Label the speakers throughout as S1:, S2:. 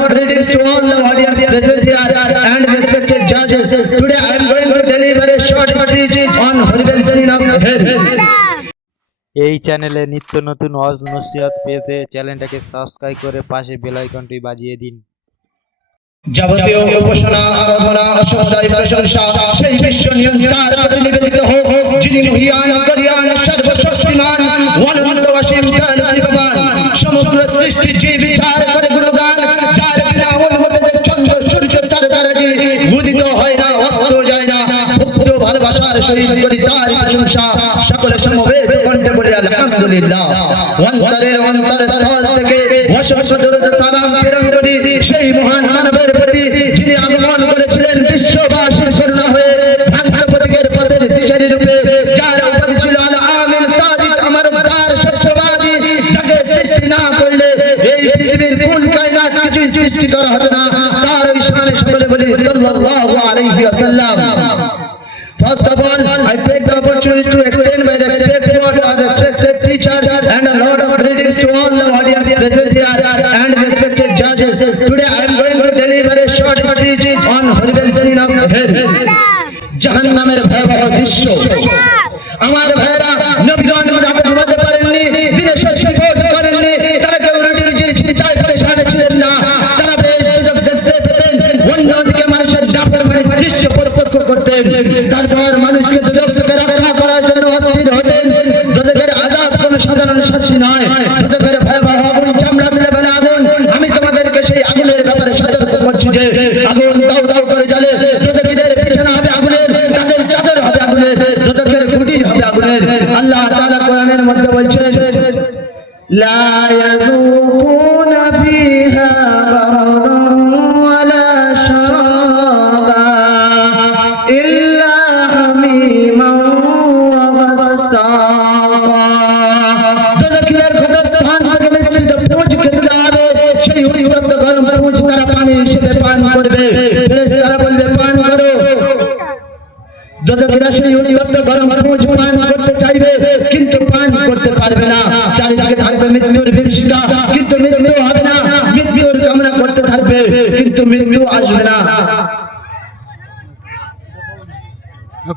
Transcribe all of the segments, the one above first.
S1: of greetings to all the audience present here and respected judges.
S2: Today I am going to deliver a short speech on Hariban Singh of Delhi. এই চ্যানেলে নিত্য নতুন ওয়াজ নসিহত পেতে চ্যানেলটাকে subscribe করে পাশে বেল আইকনটি বাজিয়ে দিন যাবতীয় উপাসনা আরাধনা অসহায় প্রশংসা সেই বিশ্ব নিয়ন্ত্রণ নিবেদিত হোক যিনি মহিয়ান ভালোবাসার করি তার প্রশংসা সকলে সমবেত কণ্ঠে বলে আলহামদুলিল্লাহ। অন্তরের অন্তর স্থল থেকে অসংখ্য দরুদ সালাম প্রেরণ করি সেই মহান মানবের প্রতি যিনি আগমন করেছিলেন বিশ্ববাসীর করুণা হয়ে ভ্রান্ত প্রতীকের পথের দিশারি রূপে, যার উপাধি ছিল আল আমিন সাদিক আমার উদ্ধার সত্যবাদী, যাকে সৃষ্টি না করলে এই পৃথিবীর কুল কায়নাত কিছুই সৃষ্টি করা হতো না। তার ওই শানে সকলে বলি, সাল্লাল্লাহু আলাইহি ওয়াসাল্লাম। All, I take the opportunity to extend my respect towards our respected teacher and a lot of greetings to all the audience present here and respected judges. Today I am going to deliver a short speech on horrible sin of hell. জাহান্নামের ভয়াবহ দৃশ্য আমার ভাইরা নবীগণ মুজাফর হতে পারেননি দিনে শস্য বোধ করেননি তারা কেউ রুটির জিনিস চাই পরেশানে ছিলেন না তারা দেখতে পেতেন অন্যদিকে মানুষের ডাপের মানে দৃশ্য প্রত্যক্ষ করতেন তারপর আলো জ্বলে যোজকেদের পিছনে হবে আগুনের, তাদের চাদর হবে আগুনের যোজকের কুটির হবে আগুনের। আল্লাহ তাআলা কোরআনের মধ্যে বলছেন, লা ইয়াযুকুনা ফিহা সেই উত্তপ্ত দুজকিরা সেই উত্তপ্ত গরম পুঁজ পান করতে চাইবে কিন্তু পান করতে পারবে না চারিদিকে থাকবে মৃত্যুর বিভীষিকা কিন্তু মৃত্যু হবে না মৃত্যুর কামনা করতে থাকবে কিন্তু মৃত্যু আসবে না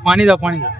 S1: পানি দাও পানি দাও